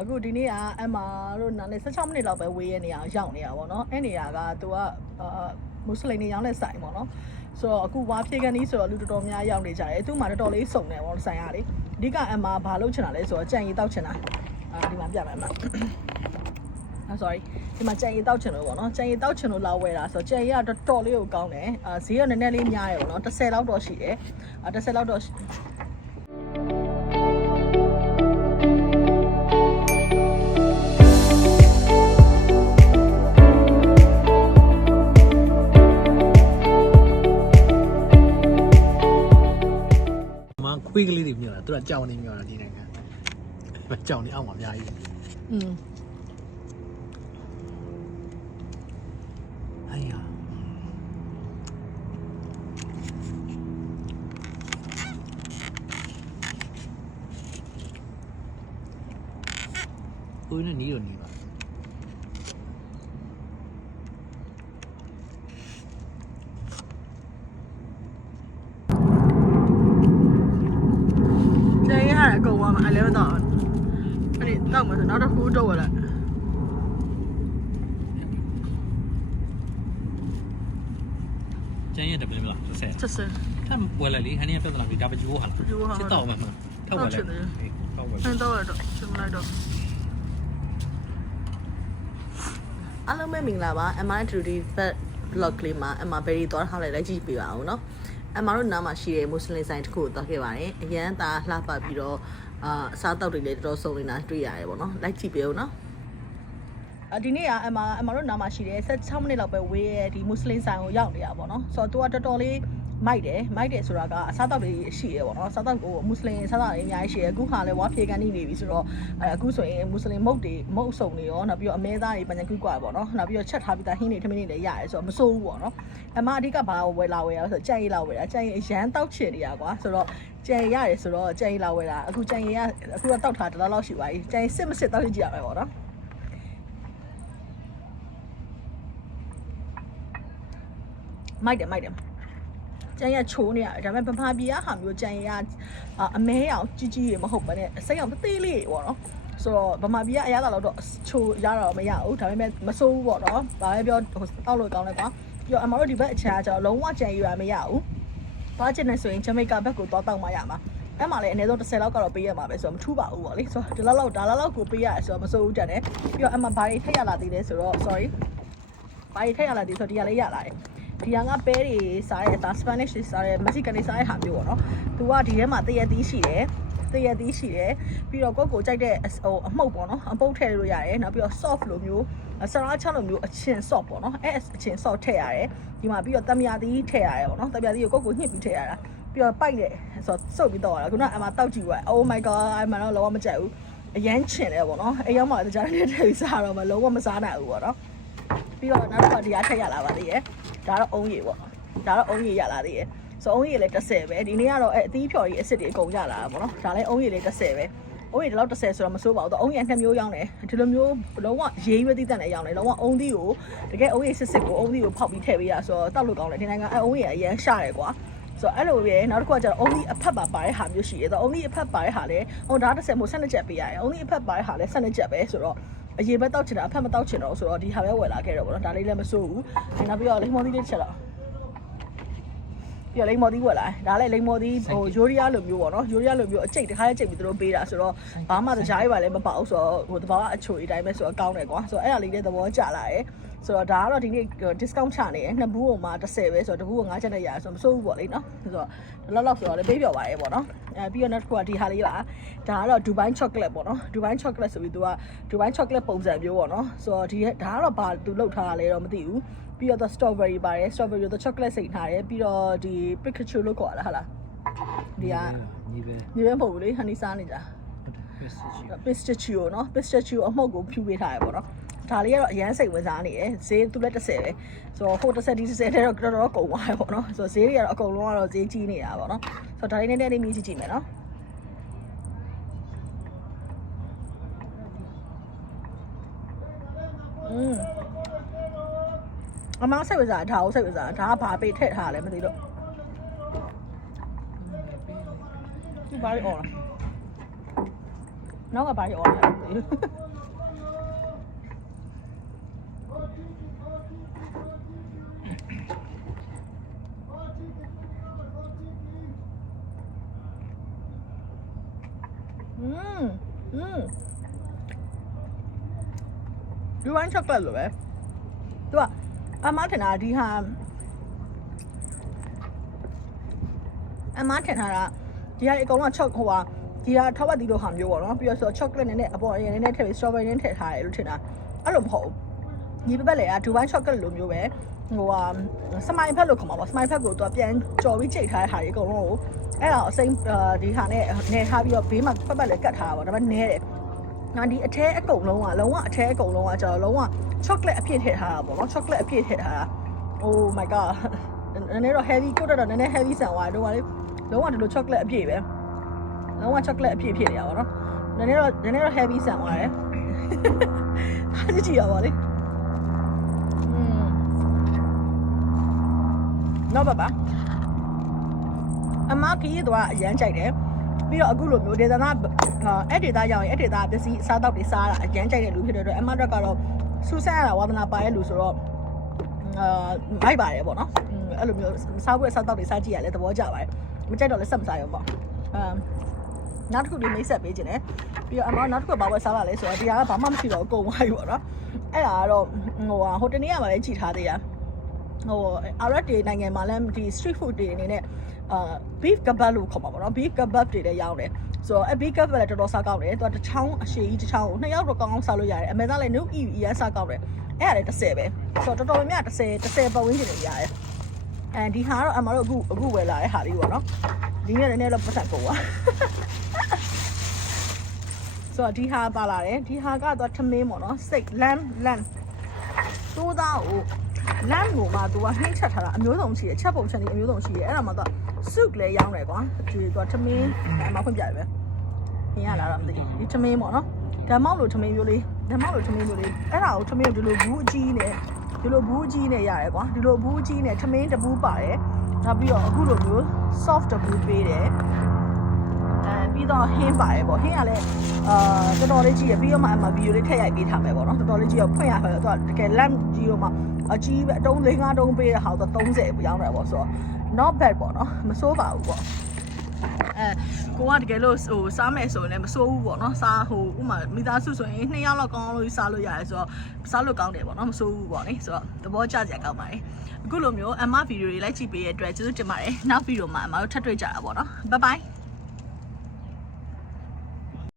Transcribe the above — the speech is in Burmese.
အခုဒီနေ့ကအမတို့နားနေ16မိနစ်လောက်ပဲဝေးရနေရရောက်နေတာပေါ့နော်အဲ့နေရာကသူကအာမွတ်စလင်တွေရောင်းတဲ့ဆိုင်ပေါ့နော်ဆိုတော့အခုဝါဖြေကန်ကြီးဆိုတော့လူတော်တော်များရောက်နေကြတယ်သူ့မှာတော်တော်လေးစုံတယ်ပေါ့ဆိုင်ရလေအဓိကအမဘာလုပ်ချင်တာလဲဆိုတော့ကြံရီတောက်ချင်တာအာဒီမှာပြမယ်အမอ่า sorry ဒီမှာကြံရီတောက်ချင်လို့ပေါ့နော်ကြံရီတောက်ချင်လို့လာဝယ်တာဆိုတော့ကြံရီကတော်တော်လေးကိုကောင်းတယ်အာဈေးကနည်းနည်းလေးများရပေါ့နော်30လောက်တော့ရှိတယ်အာ30လောက်တော့ တွေမြင်လာသူကကြောင်နေမြင်လာဒီနိုင်ငံကြောင်နေအောက်မှာအများကြီးอืมအိုင်ယာဦးနဲ့နီးတော့နီးပါ ကြံရီရတယ်အကုန်သွားမှာ11တော့အဲ့ ဒီတောက်မှာဆိုနောက်တစ်ခုတော့ဝယ်လိုက် ကျန်းရက်တယ်ဘယ်လိုလဲဆက်ဆက် ဆက်စင် ထပ်ဝယ်လိုက်လေဟန်နီကပြဿနာပြီးဒါပကြိုးဟာလား ပကြိုးဟာ စစ်တော့မှာမှာထောက်ဝယ်လိုက်ထောက်ဝယ် အဲ့တော့တော့ရှင်လိုက်တော့အားလုံးပဲမင်္ဂလာပါ MI2D Vet Blog လေးမှာ MI Berry သွားထားလိုက်လိုက်ကြည့်ပြပါအောင်เนาะ MI တို့နားမှာရှိတဲ့မွတ်စလင်ဆိုင်တစ်ခုကိုသွားခဲ့ပါတယ်အရန်သားလှပပြီးတော့ အာအစားအသောက်တွေလည်းတော်တော်စုံနေတာတွေ့ရတယ်ပေါ့နော်လိုက်ကြည့်ပေးဦးနော်အဒီနေ့ကအမအမတို့နားမှာရှိတယ်16မိနစ်လောက်ပဲဝေးရဲ့ဒီမွတ်စလင်ဆိုင်ကိုရောက်နေတာပေါ့နော်ဆိုတော့သူကတော်တော်လေး မိုက်တယ်မိုက်တယ်ဆိုတာကအစားတောက်တွေရှိရပေါ့နော်အစားတောက်ကိုမွတ်စလင်စားတာတွေအများကြီးရှိရအခုခါလဲဝါဖြေကန်နေနေပြီဆိုတော့အဲအခုဆိုရင်မွတ်စလင်မုတ်တွေမုတ်အစုံတွေရောနောက်ပြီးတော့အမဲသားတွေပညာကွီးကွာပေါ့နော်နောက်ပြီးတော့ချက်ထားပြီးသားဟင်းတွေထမင်းတွေလည်းရတယ်ဆိုတော့မစိုးဘူးပေါ့နော်အမအဓိကဘာကိုဝယ်လာဝယ်ရဆိုတော့ကြက်ရည်လာဝယ်တာကြက်ရည်အရန်တောက်ချင်နေရကွာဆိုတော့ကြက်ရည်ရတယ်ဆိုတော့ကြက်ရည်လာဝယ်တာအခုကြက်ရည်ကအခုတော့တောက်ထားတလားလောက်ရှိပါပြီကြက်ရည်စစ်မစစ်တောက်ကြည့်ရမယ်ပေါ့နော်မိုက်တယ်မိုက်တယ် ကျန်ရချိုးနေရတယ်ဒါပေမဲ့ဗမာပြည်ကဟာမျိုးကျန်ရအမဲအောင်ကြီးကြီးရေမဟုတ်ပါနဲ့စိတ်အောင်သေးသေးလေးပေါ့နော်ဆိုတော့ဗမာပြည်ကအရသာတော့ချိုးရတော့မရဘူးဒါပေမဲ့မစိုးဘူးပေါ့နော်ဘာပဲပြောတောက်လို့ကောင်းလဲကွာပြီးတော့အမတို့ဒီဘက်အခြားကျတော့လုံးဝကျန်ရမရဘူးသွားချင်နေဆိုရင်ဂျမိကာဘက်ကိုသွားတောက်မှရမှာအဲ့မှာလည်းအနည်းဆုံး30လောက်ကတော့ပေးရမှာပဲဆိုတော့မထူးပါဘူးပေါ့လေဆိုတော့ဒီလောက်လောက်ဒါလောက်လောက်ကိုပေးရတယ်ဆိုတော့မစိုးဘူးကြတယ်ပြီးတော့အမဘာတွေထက်ရလာသေးလဲဆိုတော့ sorry ဘာတွေထက်ရလာသေးဆိုတော့ဒီကလေးရလာတယ် ဒီကငါပဲတွေစားရဲဒါ Spanish တွေစားရဲ Mexican တွေစားရဲဟာမျိုးပေါ့နော်။ तू ကဒီထဲမှာတရက်သီးရှိတယ်။တရက်သီးရှိတယ်။ပြီးတော့ကိုယ့်ကိုကြိုက်တဲ့ဟိုအမှုတ်ပေါ့နော်။အပုတ်ထည့်လို့ရတယ်။နောက်ပြီးတော့ soft လိုမျိုးဆရာချလိုမျိုးအချင်း soft ပေါ့နော်။အဲအချင်း soft ထည့်ရတယ်။ဒီမှာပြီးတော့တမယာသီးထည့်ရတယ်ပေါ့နော်။တမယာသီးကိုကိုယ့်ကိုညှစ်ပြီးထည့်ရတာ။ပြီးတော့ပိုက်တယ်ဆိုတော့စုပ်ပြီးတော့ရတာခုနကအမတောက်ကြည့်သွား Oh my god အမတော့လောကမကြိုက်ဘူး။အရန်ချင်တယ်ပေါ့နော်။အဲရောက်မှတကြားနဲ့ထည့်ပြီးစားတော့မလုံးဝမစားနိုင်ဘူးပေါ့နော်။ပြီးတော့နောက်တစ်ခါဒီအားထက်ရလာပါသေးတယ် ဒါတော့အုံးရည်ပေါ့ဒါတော့အုံးရည်ရလာသေးတယ်ဆိုအုံးရည်လည်း30ပဲဒီနေ့ကတော့အဲအသီးဖြော်ရည်အစ်စ်တွေအကုန်ရလာတာပေါ့နော်ဒါလည်းအုံးရည်လည်း30ပဲအုံးရည်ဒီလောက်30ဆိုတော့မစိုးပါဘူးတော့အုံးရည်နှစ်မျိုးရောင်းတယ်ဒီလိုမျိုးလုံးဝရေးရွေးသီးတန်နဲ့ရောင်းတယ်လုံးဝအုံးသီးကိုတကယ်အုံးရည်စစ်စစ်ကိုအုံးသီးကိုဖောက်ပြီးထည့်ပေးရဆိုတော့တောက်လို့ကောင်းတယ်ဒီနိုင်ငံအဲအုံးရည်အရန်ရှာတယ်ကွာ ဆိုတော့အဲ့လိုပဲနောက်တစ်ခုကကျတော့ only အဖက်ပါပါတဲ့ဟာမျိုးရှိတယ်ဆိုတော့ only အဖက်ပါတဲ့ဟာလဲဟိုဒါ30မို့12ချက်ပေးရတယ် only အဖက်ပါတဲ့ဟာလဲ12ချက်ပဲဆိုတော့အရင်ပဲတောက်ချင်တာအဖက်မတောက်ချင်တော့ဆိုတော့ဒီဟာပဲဝယ်လာခဲ့တော့ဗောနော်ဒါလေးလည်းမစိုးဘူးနောက်ပြီးတော့လိမ္မော်သီးလေးချက်တော့ ပြီးတော့လိမ္မော်သီးဝယ်လာဒါလည်းလိမ္မော်သီးဟိုယိုရီးယားလိုမျိုးပေါ့နော်ယိုရီးယားလိုမျိုးအကျိတ်တစ်ခါလေးကျိတ်ပြီးသူတို့ပေးတာဆိုတော့ဘာမှတကြားရပါလည်းမပေါဘူးဆိုတော့ဟိုတဘာကအချိုအတိုင်းပဲဆိုတော့ကောင်းတယ်ကွာဆိုတော့အဲ့ဒါလေးလည်းသဘောကျလာတယ်ဆိုတော့ဒါကတော့ဒီနေ့ discount ချနေတယ်နှစ်ဘူးပေါ်မှာ30ပဲဆိုတော့တစ်ဘူးက9ချက်နဲ့ရတယ်ဆိုတော့မစိုးဘူးပေါ့လေနော်ဆိုတော့ဒီလောက်လောက်ဆိုတော့လည်းပေးပြောပါတယ်ပေါ့နော်အဲပြီးတော့နောက်တစ်ခုကဒီဟာလေးပါဒါကတော့ Dubai chocolate ပေါ့နော် Dubai chocolate ဆိုပြီးသူက Dubai chocolate ပုံစံမျိုးပေါ့နော်ဆိုတော့ဒီဒါကတော့ဘာသူလောက်ထားတာလဲတော့မသိဘူး ပြီးတော့ strawberry ပါတယ် strawberry တော့ chocolate စိတ်ထားတယ်ပြီးတော့ဒီ Pikachu လို့ခေါ်တာဟာလားဒီက ညီပဲ ညီမပုံဘူးလေ honey စားနေကြ pistachio เนาะ pistachio အမှုတ်ကိုဖြူပေးထားရပေါ့နော်ဒါလေးကတော့အရန်စိတ်ဝင်စားနေတယ်ဈေးသူလည်း30ပဲဆိုတော့ဟို30ဒီ30တဲ့တော့တော်တော်ကုန်သွားရပေါ့နော်ဆိုတော့ဈေးတွေကတော့အကုန်လုံးကတော့ဈေးကြီးနေတာပေါ့နော်ဆိုတော့ဒါလေးနည်းနည်းလေးမြည်ကြည့်ကြည့်မယ်နော်อืม အမောင်စိတ်ဝင်စားဒါကိုစိတ်ဝင်စားဒါကဘာပေးထည့်ထားလဲမသိတော့ဒီဘာလဲအော်လား နောက်ကဘာရောလဲမသိဘူးอืมอืมဒီဝိုင်းချက်လက်လိုပဲသူက အမထင်တာဒီဟာအမထင်တာကဒီဟာအကောင်လုံးချက်ဟိုဟာဒီဟာထောက်ဝက်တီလိုဟာမျိုးပေါ့နော်ပြီးတော့ဆို chocolate နဲ့နဲ့အပေါ်အရင်နဲ့ထည့်ပြီး strawberry နဲ့ထည့်ထားတယ်လို့ထင်တာအဲ့လိုမဟုတ်ဘူးဒီပပက်လေကဒူဘိုင်း chocolate လိုမျိုးပဲဟိုဟာစမိုင်းဖက်လို့ခေါ်မှာပေါ့စမိုင်းဖက်ကိုသူကပြန်ကြော်ပြီးချိန်ထားတဲ့ဟာတွေအကုန်လုံးကိုအဲ့ဒါအစိမ်းဒီဟာနဲ့နေထားပြီးတော့ဘေးမှာပပက်လေကတ်ထားတာပေါ့ဒါပေမဲ့နဲတယ် နော်ဒီအထဲအကုန်လုံးကလုံးဝအထဲအကုန်လုံးကကျတော့လုံးဝ chocolate အပြည့်ထည့်ထားတာပေါ့နော် chocolate အပြည့်ထည့်ထားတာ oh my god နည်းနည်းတော့ heavy ကိုတော့နည်းနည်း heavy ဆန်သွားတယ်တော့ကလေလုံးဝဒီလို chocolate အပြည့်ပဲလုံးဝ chocolate အပြည့်ဖြစ်နေတာပေါ့နော်နည်းနည်းတော့နည်းနည်းတော့ heavy ဆန်သွားတယ်ဟာကြည့်ကြည့်ရပါလေอืมနော်ပါပါအမကကြီးတော့အရန်ကြိုက်တယ် ပြီးတော့အခုလိုမျိုးဒေသနာအဲ့ဒေသရောက်ရင်အဲ့ဒေသပစ္စည်းအစားတောက်တွေစားတာအရန်ကြိုက်တဲ့လူဖြစ်တဲ့အတွက်အမတို့ကတော့စူးစမ်းရတာဝါသနာပါရဲ့လူဆိုတော့အာမိုက်ပါတယ်ပေါ့နော်အဲ့လိုမျိုးစားဖို့အစားတောက်တွေစားကြည့်ရလဲသဘောကျပါတယ်မကြိုက်တော့လည်းဆက်မစားရုံပေါ့အမ်နောက်တစ်ခုလေးမိတ်ဆက်ပေးခြင်းတယ်ပြီးတော့အမနောက်တစ်ခုဘာဝယ်စားလာလဲဆိုတော့ဒီဟာကဘာမှမရှိတော့အကုန်ဝိုင်းပေါ့နော်အဲ့ဒါကတော့ဟိုဟာဟိုတနေ့ကမှလည်းကြည်ထားသေးရဟို RD နိုင်ငံမှာလည်းဒီ street food တွေအနေနဲ့ အာ beef kebab လို့ခေါ်မှာပေါ့နော် beef kebab တွေလည်းရောင်းတယ်ဆိုတော့အ beef kebab လည်းတော်တော်စားကောင်းတယ်သူကတစ်ချောင်းအရှိကြီးတစ်ချောင်းကိုနှစ်ယောက်တော့ကောင်းကောင်းစားလို့ရတယ်အမေသားလည်း new e ရစားကောင်းတယ်အဲ့ဒါလည်း30ပဲဆိုတော့တော်တော်များများ30 30ပတ်ဝန်းကျင်နေရတယ်အဲဒီဟာကတော့အမတို့အခုအခုဝယ်လာတဲ့ဟာလေးပေါ့နော်ဒီနေ့လည်းနည်းနည်းတော့ပတ်သက်ကုန်ပါဆိုတော့ဒီဟာပါလာတယ်ဒီဟာကတော့ထမင်းပေါ့နော်စိတ် lamb lamb သိုးသားကို lamb ကိုမှသူကနှိမ့်ချက်ထားတာအမျိုးစုံရှိတယ်ချက်ပုံချက်လေးအမျိုးစုံရှိတယ်အဲ့ဒါမှသူက soup လည်းရောင်းတယ်ကွာဒီသူကထမင်းအမဖွင့်ပြရပဲမြင်ရလားတော့မသိဘူးဒီထမင်းပေါ့နော်ဓမ္မောက်လိုထမင်းမျိုးလေးဓမ္မောက်လိုထမင်းမျိုးလေးအဲ့ဒါကိုထမင်းကိုဒီလိုဘူးအကြီးနဲ့ဒီလိုဘူးအကြီးနဲ့ရတယ်ကွာဒီလိုဘူးအကြီးနဲ့ထမင်းတဘူးပါတယ်နောက်ပြီးတော့အခုလိုမျိုး soft တဘူးပေးတယ်အဲပြီးတော့ဟင်းပါတယ်ပေါ့ဟင်းကလည်းအာတော်တော်လေးကြီးရပြီးတော့မှအမဗီဒီယိုလေးထည့်ရိုက်ပေးထားမယ်ပေါ့နော်တော်တော်လေးကြီးရဖွင့်ရဆိုတော့တကယ် lamp ကြီးတော့မှအကြီးပဲအတုံး၄၅တုံးပေးတဲ့ဟာတော့30ရောင်းတယ်ပေါ့ဆိုတော့ not bad ပေါ့နော်မစိုးပါဘူးပေါ့အဲကိုကတကယ်လို့ဟိုစားမယ်ဆိုရင်လည်းမစိုးဘူးပေါ့နော်စားဟိုဥမာမိသားစုဆိုရင်နှစ်ယောက်လောက်ကောင်းကောင်းလို့စားလို့ရတယ်ဆိုတော့စားလို့ကောင်းတယ်ပေါ့နော်မစိုးဘူးပေါ့နိဆိုတော့သဘောကျစရာကောင်းပါတယ်အခုလိုမျိုးအမဗီဒီယိုတွေလိုက်ကြည့်ပေးရတဲ့အတွက်ကျေးဇူးတင်ပါတယ်နောက်ဗီဒီယိုမှာအမတို့ထပ်တွေ့ကြတာပေါ့နော် bye bye